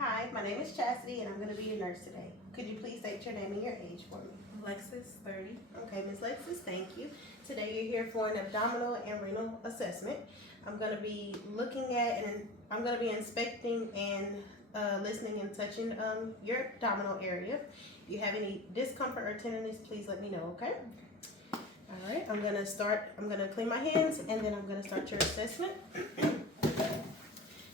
Hi, my name is Chasity, and I'm going to be your nurse today. Could you please state your name and your age for me? Alexis, 30. Okay, Ms. Lexus, thank you. Today you're here for an abdominal and renal assessment. I'm going to be looking at and I'm going to be inspecting and listening and touching your abdominal area. If you have any discomfort or tenderness, please let me know, okay? All right, I'm going to clean my hands and then I'm going to start your assessment.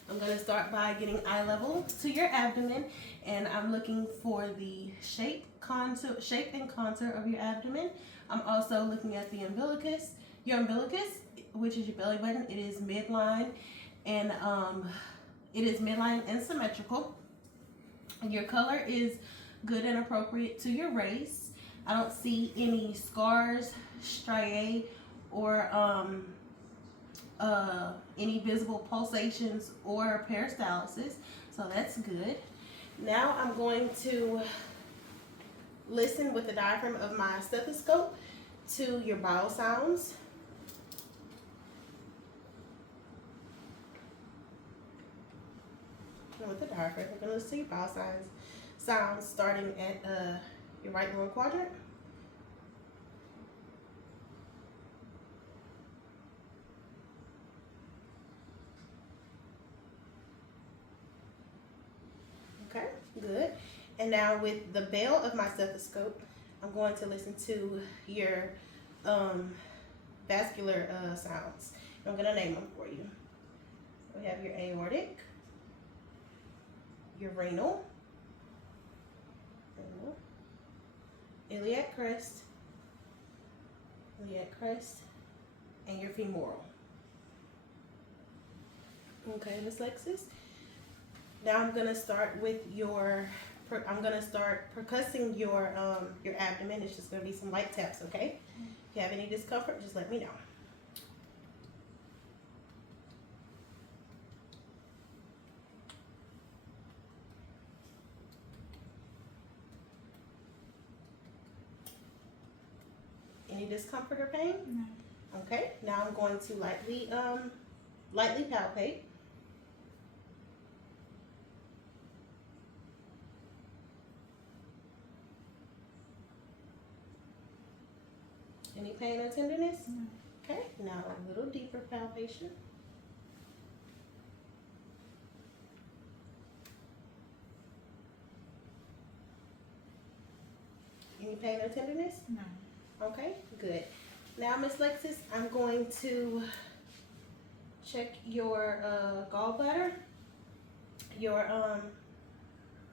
I'm going to start by getting eye level to your abdomen, and I'm looking for the shape and contour of your abdomen. I'm also looking at the umbilicus, which is your belly button. It is midline and symmetrical. Your color is good and appropriate to your race. I don't see any scars, striae, or any visible pulsations or peristalsis, so that's good. Now I'm going to listen with the diaphragm of my stethoscope to your bowel sounds. And with the diaphragm, we're going to listen to your bowel sounds starting at your right lower quadrant. Okay, good. And now with the bell of my stethoscope, I'm going to listen to your vascular sounds. I'm going to name them for you. We have your aortic, your renal, iliac crest, and your femoral. Okay, Ms. Lexus. Now I'm gonna start with I'm gonna start percussing your abdomen. It's just gonna be some light taps, okay? If you have any discomfort, just let me know. Any discomfort or pain? No. Okay. Now I'm going to lightly palpate. Any pain or tenderness? No. Okay, now a little deeper palpation. Any pain or tenderness? No. Okay, good. Now, Miss Lexus, I'm going to check your gallbladder, your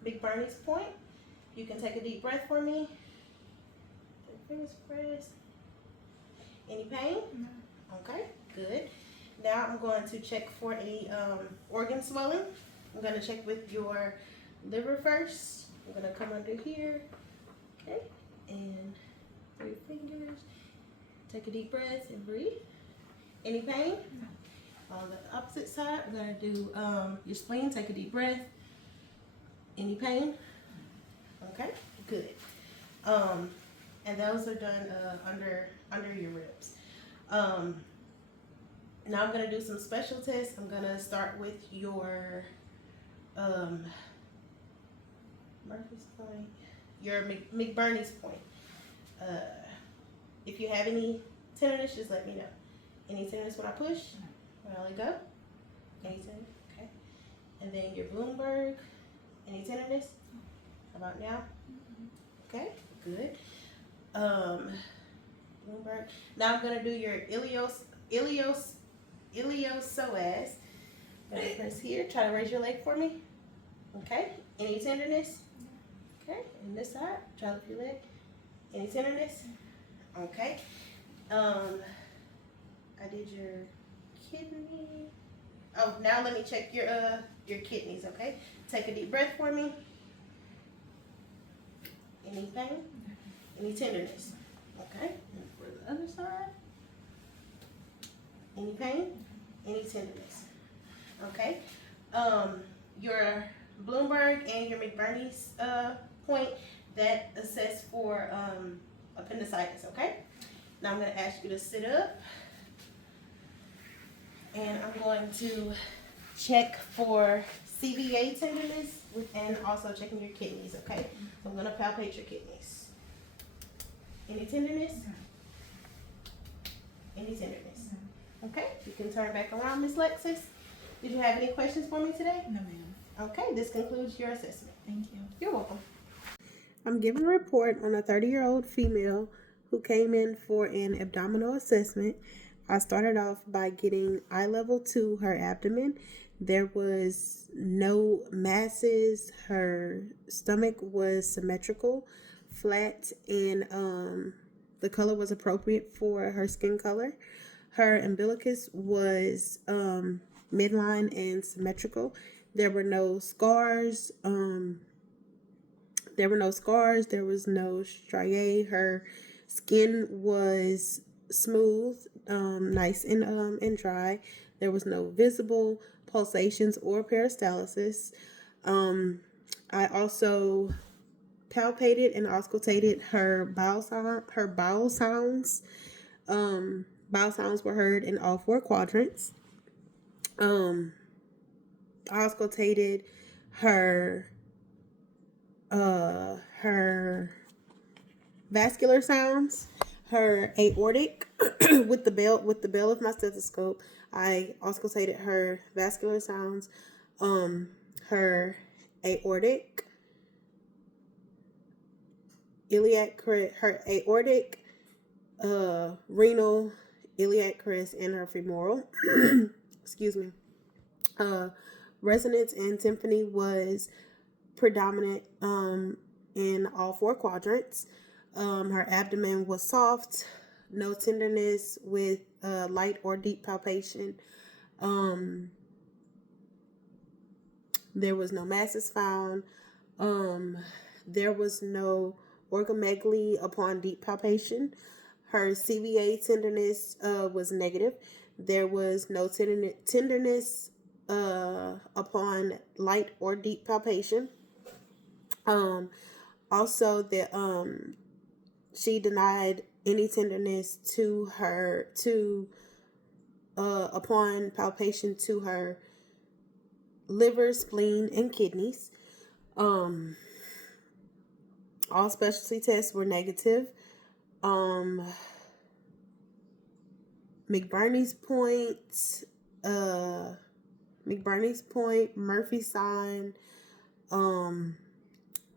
big Bernie's point. You can take a deep breath for me. Fingers pressed. Any pain? No. Okay, good. Now I'm going to check for any organ swelling. I'm going to check with your liver first. I'm going to come under here. Okay, and 3 fingers. Take a deep breath and breathe. Any pain? No. On the opposite side, we're going to do your spleen. Take a deep breath. Any pain? Okay, good. And those are done under your ribs. Now I'm going to do some special tests. I'm going to start with your Murphy's point, your McBurney's point. If you have any tenderness, just let me know. Any tenderness when I push? When I let go? Any tenderness? Okay. And then your Bloomberg. Any tenderness? How about now? Okay, good. Bloomberg. Now I'm gonna do your iliopsoas. I'm gonna press here. Try to raise your leg for me. Okay. Any tenderness? Okay. And this side. Try to lift your leg. Any tenderness? Okay. I did your kidney. Oh, now let me check your kidneys. Okay. Take a deep breath for me. Any pain? Any tenderness? Okay. And for the other side. Any pain? Any tenderness? Okay. Your Bloomberg and your McBurney's point that assess for appendicitis. Okay. Now I'm going to ask you to sit up, and I'm going to check for CVA tenderness, and also checking your kidneys, okay? So I'm gonna palpate your kidneys. Any tenderness? Any tenderness? Okay, you can turn back around, Miss Lexus. Did you have any questions for me today? No, ma'am. Okay, this concludes your assessment. Thank you. You're welcome. I'm giving a report on a 30-year-old female who came in for an abdominal assessment. I started off by getting eye level to her abdomen. There was no masses. Her stomach was symmetrical, flat, and the color was appropriate for her skin color. Her umbilicus was midline and symmetrical. There were no scars. There was no striae. Her skin was smooth, nice and dry. There was no visible pulsations or peristalsis. I also palpated and auscultated her bowel sounds. Bowel sounds were heard in all 4 quadrants. I auscultated her vascular sounds, her aortic with the bell of my stethoscope. I auscultated her vascular sounds, her aortic, her aortic, renal, iliac crest, and her femoral. Excuse me. Resonance and tympany was predominant in all 4 quadrants. Her abdomen was soft, no tenderness with light or deep palpation. There was no masses found. There was no orgomegaly upon deep palpation. Her CVA tenderness was negative. There was no tenderness upon light or deep palpation. Also, she denied any tenderness upon palpation to her liver, spleen, and kidneys. All specialty tests were negative. McBurney's point, Murphy sign,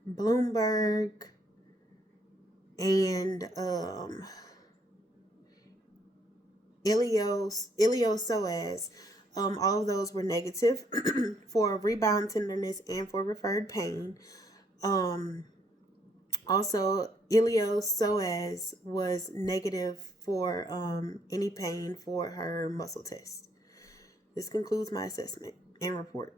Bloomberg, and iliosoas. All of those were negative for rebound tenderness and for referred pain. Also, iliosoas was negative for any pain for her muscle test. This concludes my assessment and report.